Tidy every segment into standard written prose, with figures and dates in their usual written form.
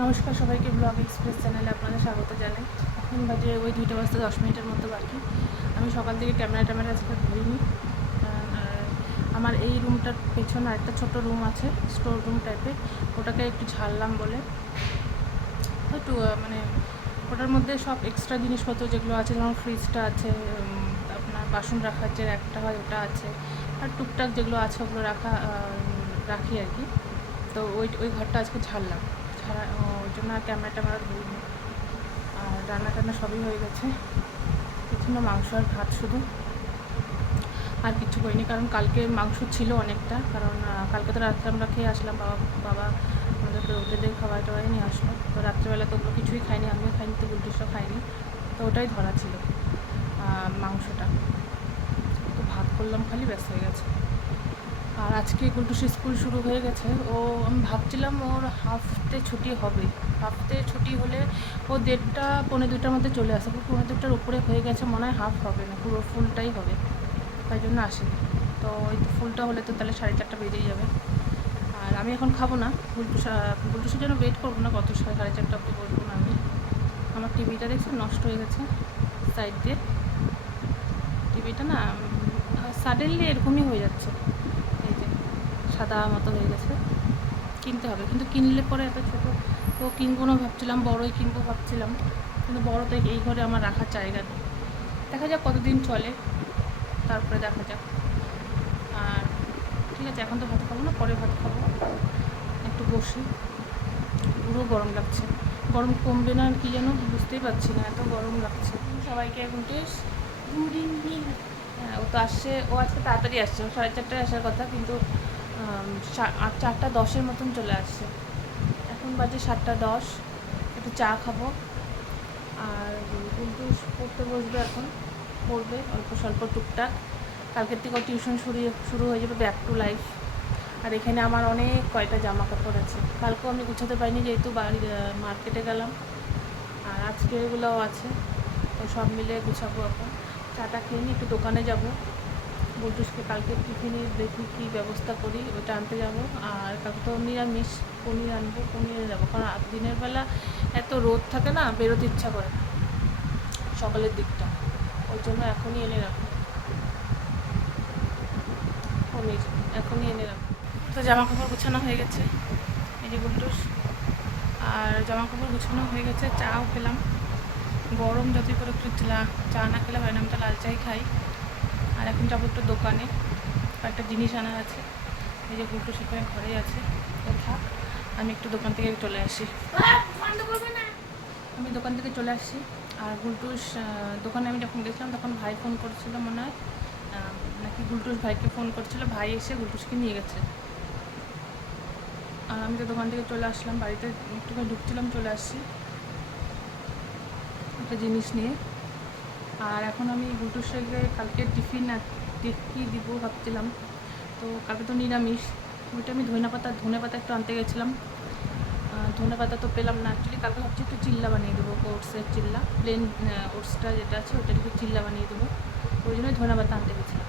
নমস্কার সবাইকে, blog express চ্যানেলে আপনাদের স্বাগত জানাই। এখন বাজে ওই 2টা বাজতে 10 মিনিটের মতো বাকি। আমি সকাল থেকে ক্যামেরা আজকে ধরিনি। আর আমার এই রুমটার পেছনে একটা ছোট রুম আছে, স্টোর রুম টাইপের, ওটাকে একটু ঝাড়লাম বলে একটু মানে ওটার মধ্যে সব এক্সট্রা জিনিসপত্র যেগুলো আছে, যেমন ফ্রিজটা আছে, আপনার বাসন রাখার যে একটা হয় ওটা আছে, আর টুকটাক যেগুলো আছে ওগুলো রাখি আর কি। তো ওই ঘরটা আজকে ঝাড়লাম, ওই জন্য আর ক্যামেরা ধরিনি। আর রান্না টান্না সবই হয়ে গেছে, কিছু না, মাংস আর ভাত শুধু, আর কিছু করিনি। কারণ কালকে মাংস ছিল অনেকটা, কারণ কালকে তো রাত্রে আমরা খেয়ে আসলাম, বাবা আমাদেরকে হোটেলের খাবার টাবার নিয়ে আসলো। তো রাত্রেবেলা তো ওগুলো কিছুই খাইনি, আমিও খাইনি, তো বুলটুসও খাইনি, তো ওটাই ধরা ছিল মাংসটা। তো ভাত করলাম খালি, ব্যস্ত হয়ে গেছে। আর আজকে গুলটুসের স্কুল শুরু হয়ে গেছে। আমি ভাবছিলাম ওর হাফ ডে ছুটি হবে, হাফ ডে ছুটি হলে ও 1:30 পৌনে 2টার মধ্যে চলে আসে, পৌনে 2টার উপরে হয়ে গেছে, মনে হয় হাফ হবে না, পুরো ফুলটাই হবে, তাই জন্য আসেনি। তো ওই ফুলটা হলে তো তাহলে 4:30 বেজেই যাবে। আর আমি এখন খাবো না, গুলটুসের জন্য ওয়েট করবো না, কত 4:30 অবধি বসবো না আমি। আমার টিভিটা দেখছি নষ্ট হয়ে গেছে সাইড দিয়ে, টিভিটা না সাডেনলি এরকমই হয়ে যাচ্ছে, এই যে সাদা মতো হয়ে গেছে। কিনতে হবে, কিন্তু কিনলে পরে এত ছোটো তো কিনবো না ভাবছিলাম, বড়োই কিনবো ভাবছিলাম, কিন্তু বড়ো তো এই ঘরে আমার রাখার জায়গা নেই। দেখা যাক কতদিন চলে, তারপরে দেখা যাক। আর ঠিক আছে, এখন তো ভাত খাবো না, পরে ভাত খাবো, একটু বসি। পুরো গরম লাগছে, গরম কমবে না কি যেন বুঝতেই পারছি না, এত গরম লাগছে। সবাইকে এখন টেস্ট গুড ইভিনিং। হ্যাঁ, ও তো আসছে, ও আজকে তাড়াতাড়ি আসছে, ও 4:30টায় আসার কথা, কিন্তু 4:10 মতন চলে আসছে। এখন বাজে 7:10, একটু চা খাবো। আর কিন্তু পড়তে বসবে, এখন পড়বে অল্প স্বল্প টুকটাক। কালকের থেকে টিউশন শুরু হয়ে যাবে, ব্যাক টু লাইফ। আর এখানে আমার অনেক কয়টা জামা কাপড় আছে, কালকেও আমি গুছাতে পারিনি যেহেতু মার্কেটে গেলাম, আর আজকে এগুলোও আছে, তো সব মিলে গুছাবো। এখন চাটা খেয়ে নিই, একটু দোকানে যাব, বুলটুসকে কালকে টিফিনের দেখি কী ব্যবস্থা করি, ওইটা আনতে যাব। আর কালকে তো নিরামিষ, পনির আনবো, পনিরে যাবো, কারণ দিনের বেলা এত রোদ থাকে না, বেরোতে ইচ্ছা করে সকালের দিকটা, ওই জন্য এখনই এনে রাখবো পনির, এখনই এনে রাখবো। তো জামা কাপড় গুছানো হয়ে গেছে, এই যে বুলটুস, আর জামা কাপড় গুছানো হয়ে গেছে, চাও খেলাম। গরম যতই করে একটু চা না খেলে হয় না, আমি তো লাল চাই খাই। আর এখন যাবো একটু দোকানে, কয়েকটা জিনিস আনা আছে। এই যে বুলটুস সেখানে ঘরেই আছে, ও থাক, আমি একটু দোকান থেকে চলে আসি। আমি দোকান থেকে চলে আসছি। আর গুলটুস দোকানে আমি যখন গেছিলাম তখন ভাই ফোন করছিল মনে হয়, নাকি গুলটুস ভাইকে ফোন করছিল, ভাই এসে গুলটুসকে নিয়ে গেছে। আর আমি তো দোকান থেকে চলে আসলাম, বাড়িতে একটুখানি ঢুকছিলাম, চলে আসছি একটা জিনিস নিয়ে। আর এখন আমি গুলটুসকে কালকে টিফিন কী দিব ভাবছিলাম, তো কালকে তো নিরামিষ, ওইটা আমি ধনে পাতা একটু আনতে গেছিলাম, ধনে পাতা তো পেলাম না। অ্যাকচুয়ালি কালকে ভাবছি একটু চিল্লা বানিয়ে দেবো, ওটসের চিল্লা, প্লেন ওটসটা যেটা আছে ওটা একটু চিল্লা বানিয়ে দেবো, ওই জন্যই ধনে পাতা আনতে গেছিলাম।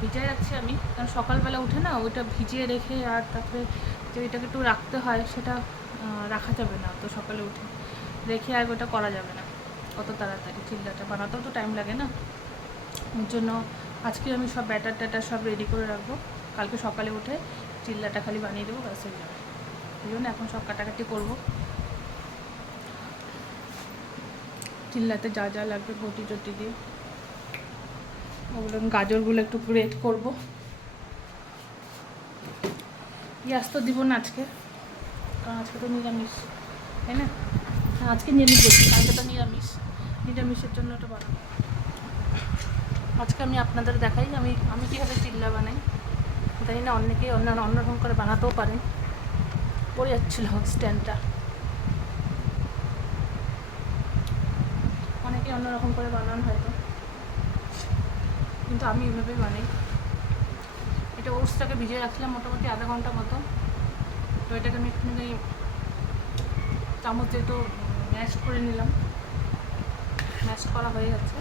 ভিজাই রাখছি আমি, কারণ সকালবেলা উঠে না ওইটা ভিজিয়ে রেখে আর তারপরে যে ওইটাকে একটু রাখতে হয়, সেটা রাখা যাবে না, তো সকালে উঠে রেখে আর ওটা করা যাবে না অত তাড়াতাড়ি, চিল্লাটা বানাতেও তো টাইম লাগে না, ওর জন্য আজকে আমি সব ব্যাটার সব রেডি করে রাখবো, কালকে সকালে উঠে চিল্লাটা খালি বানিয়ে দেবো, ব্যাস হয়ে যাবে। এই জন্য এখন সব কাটাকাটি করবো, চিল্লাতে যা যা লাগবে বটি টটি দিয়ে ওগুলো, গাজরগুলো একটু গ্রেট করবো। পেঁয়াজ তো দিব না আজকে, কারণ আজকে তো নিরামিষ, তাই না? আজকে নিরামিষ বলছি, কালকে তো নিরামিষের জন্য ওটা বানাবো। আজকে আমি আপনাদের দেখাই আমি কীভাবে চিল্লা বানাই, জানি না অনেকেই অন্যরকম করে বানাতেও পারেন। পড়ে যাচ্ছিল স্ট্যান্ডটা, অনেকে অন্যরকম করে বানান হয়তো, কিন্তু আমি এভাবেই বানাই। এটা ওটসটাকে ভিজিয়ে রাখছিলাম মোটামুটি আধা ঘন্টা মতো, তো এটাকে আমি একটুখানি চামচে একটু ম্যাশ করে নিলাম, ম্যাশ করা হয়ে গেছে।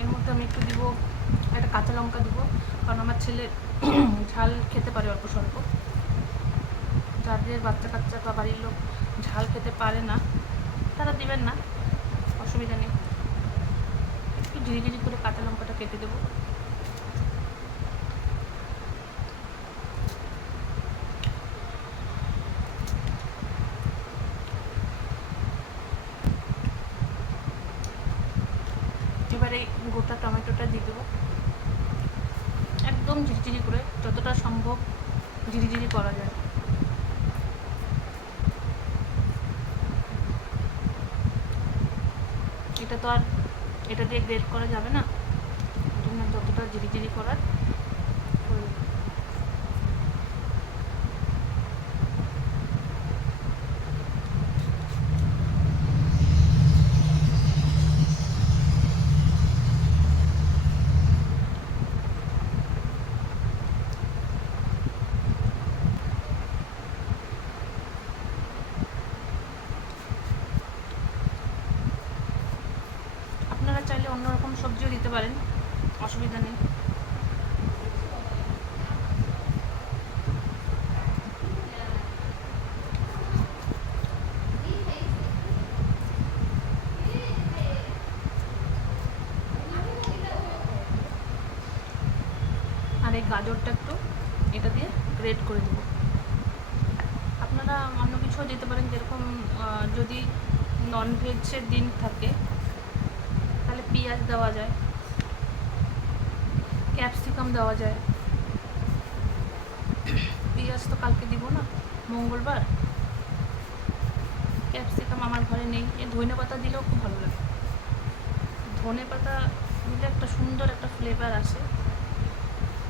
এর মধ্যে আমি একটু দিব একটা কাঁচা লঙ্কা দিব, কারণ আমার ছেলে ঝাল খেতে পারে অল্প স্বল্প, যাদের বাচ্চা কাচ্চা বা বাড়ির লোক ঝাল খেতে পারে না তারা দিবেন না, অসুবিধা নেই। একটু ঝিরিঝিরি করে কাঁচা লঙ্কাটা কেটে দেবো। এবারে গোটা টমেটোটা দিয়ে দেবো, একদম ঝিরিঝিরি করে, যতটা সম্ভব ঝিরিঝিরি করা যায়। এটা তো আর এটা দিয়ে গ্রেট করা যাবে না, এই জন্য যতটা ঝিরিঝিরি করার করে। আপনারা চাইলে অন্যরকম সবজিও দিতে পারেন, অসুবিধা নেই। আর এই গাজরটা একটু এটা দিয়ে গ্রেট করে দেবো। আপনারা অন্য কিছুও দিতে পারেন, যেরকম যদি ননভেজের দিন থাকে তাহলে পেঁয়াজ দেওয়া যায়, ক্যাপসিকাম দেওয়া যায়। পেঁয়াজ তো কালকে দিব না, মঙ্গলবার। ক্যাপসিকাম আমার ঘরে নেই, এই ধনে পাতা দিলেও খুব ভালো লাগে। ধনে পাতা দিলে একটা সুন্দর একটা ফ্লেভার আসে,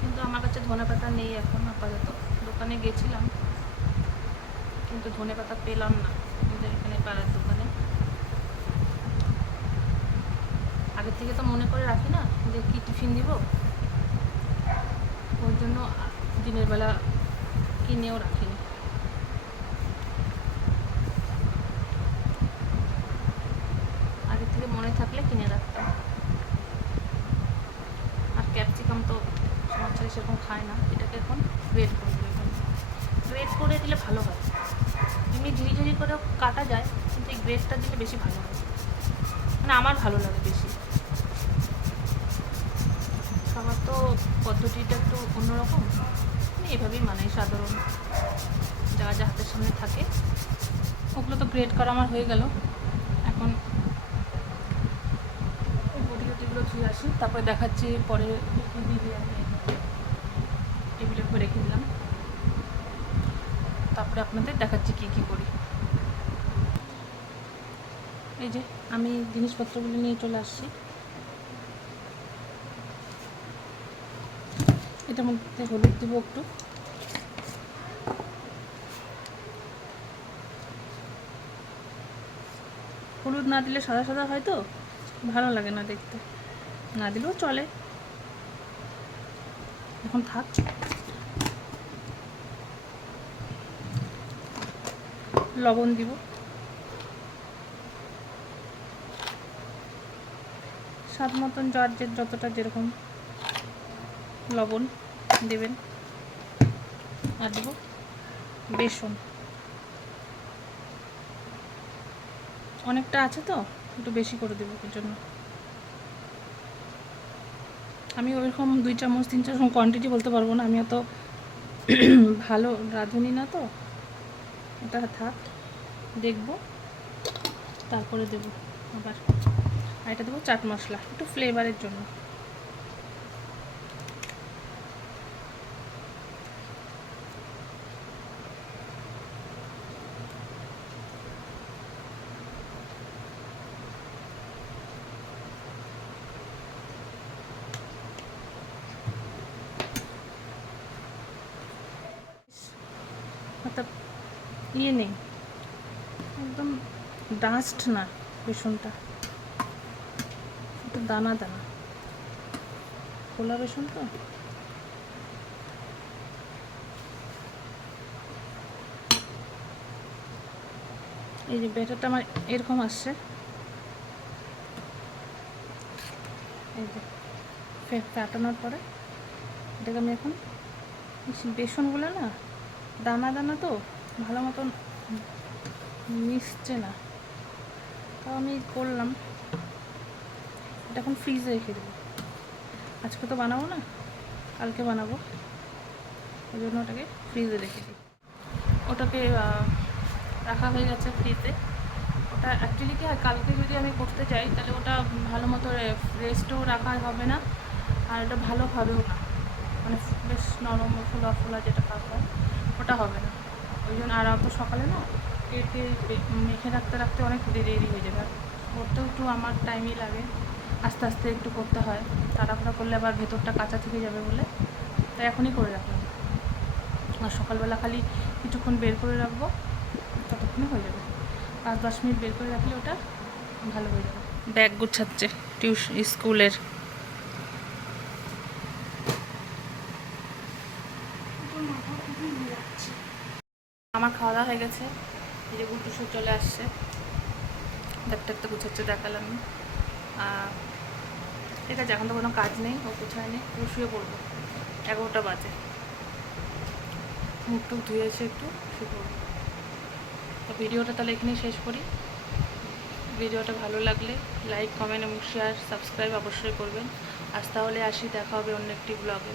কিন্তু আমার কাছে ধনে পাতা নেই এখন আপাতত। দোকানে গেছিলাম কিন্তু ধনে পাতা পেলাম না আমাদের এখানে পাড়ার দোকানে। আগের থেকে তো মনে করে রাখি না যে কী টিফিন দিব, ওর জন্য দিনের বেলা কিনেও রাখিনি। আগের থেকে মনে থাকলে কিনে রাখতাম। আর ক্যাপসিকাম তো আমার ছেলে সেরকম খায় না, এটাকে এখন গ্রেট করে দিই। গ্রেট করে দিলে ভালো হয়, এমনি ঝিরিঝিরি করেও কাটা যায়, কিন্তু এই গ্রেটটা দিলে বেশি ভালো হয়, মানে আমার ভালো লাগে বেশি। সবার তো পদ্ধতিটা একটু অন্যরকম, আমি এভাবেই মানাই সাধারণ যা যা হাতের সামনে থাকে। ওগুলো তো গ্রেট করা আমার হয়ে গেল, এখন ওই বটি টটিগুলো ধুয়ে আসি, তারপরে দেখাচ্ছি পরে দিয়ে আমি এগুলো করে রেখে দিলাম, তারপরে আপনাদের দেখাচ্ছি কী কী করি। এই যে আমি জিনিসপত্রগুলো নিয়ে চলে আসছি। এটার মধ্যে হলুদ দেবো একটু, হলুদ না দিলে সাদা সাদা হয় তো ভালো লাগে না দেখতে, না দিলেও চলে, এখন থাক। লবণ দিব, স্বাদ মতন যার যতটা যেরকম লবণ দেবেন। আর দেবো বেসন, অনেকটা আছে তো একটু বেশি করে দেবো এর জন্য। আমি ওইরকম 2 চামচ 3 চামচ কোয়ান্টিটি বলতে পারবো না, আমি এত ভালো রাঁধুনি না তো। এটা থাক, দেখবো তারপরে দেবো আবার। আর এটা দেবো চাট মশলা একটু ফ্লেভারের জন্য। অর্থাৎ ইয়ে নেই, একদম ডাস্ট না, বেসনটা একটু দানা দানা, খোলা বেসন তো। এই যে ব্যাটারটা আমার এরকম আসছে, এই যে ফাটানোর পরে এটাকে আমি এখন, বেসনগুলো না দানা দানা তো ভালো মতন মিশছে না, তাও আমি করলাম। এটা এখন ফ্রিজে রেখে দেবো, আজকে তো বানাবো না, কালকে বানাবো, ওই জন্য ওটাকে ফ্রিজে রেখে দিই। ওটাকে রাখা হয়ে গেছে ফ্রিজে। ওটা অ্যাকচুয়ালি কি হয়, কালকে যদি আমি করতে চাই তাহলে ওটা ভালো মতো রেস্টও রাখা হবে না, আর ওটা ভালো হবেও না, মানে বেশ নরম ফোলা ফোলা যেটা খাওয়া হয় ওটা হবে না। ওই জন্য আর অত সকালে না কেটে মেখে রাখতে রাখতে অনেক দেরি হয়ে যাবে, আর করতেও একটু আমার টাইমই লাগে, আস্তে আস্তে একটু করতে হয়, তাড়াহুড়া করলে আবার ভেতরটা কাঁচা থেকে যাবে বলে তাই এখনই করে রাখলাম। আর সকালবেলা খালি কিছুক্ষণ বের করে রাখবো, ততক্ষণে হয়ে যাবে, 5-10 মিনিট বের করে রাখলে ওটা ভালো হয়ে যাবে। ব্যাগ গুছাচ্ছে স্কুলের। আমার খাওয়া দাওয়া হয়ে গেছে, এই যে গুট্টু চলে আসছে, ব্যাগটা একটা গুছাচ্ছে, দেখালাম। ঠিক আছে, এখন তো কোনো কাজ নেই, ও গুছায় নেই, ও শুয়ে পড়বো, 11টা বাজে, মুখ টুক ধুয়েছে, একটু শুয়ে পড়বো। তো ভিডিওটা তাহলে এখানেই শেষ করি। ভিডিওটা ভালো লাগলে লাইক, কমেন্ট এবং শেয়ার, সাবস্ক্রাইব অবশ্যই করবেন। আজ তাহলে আসি, দেখা হবে অন্য একটি ব্লগে।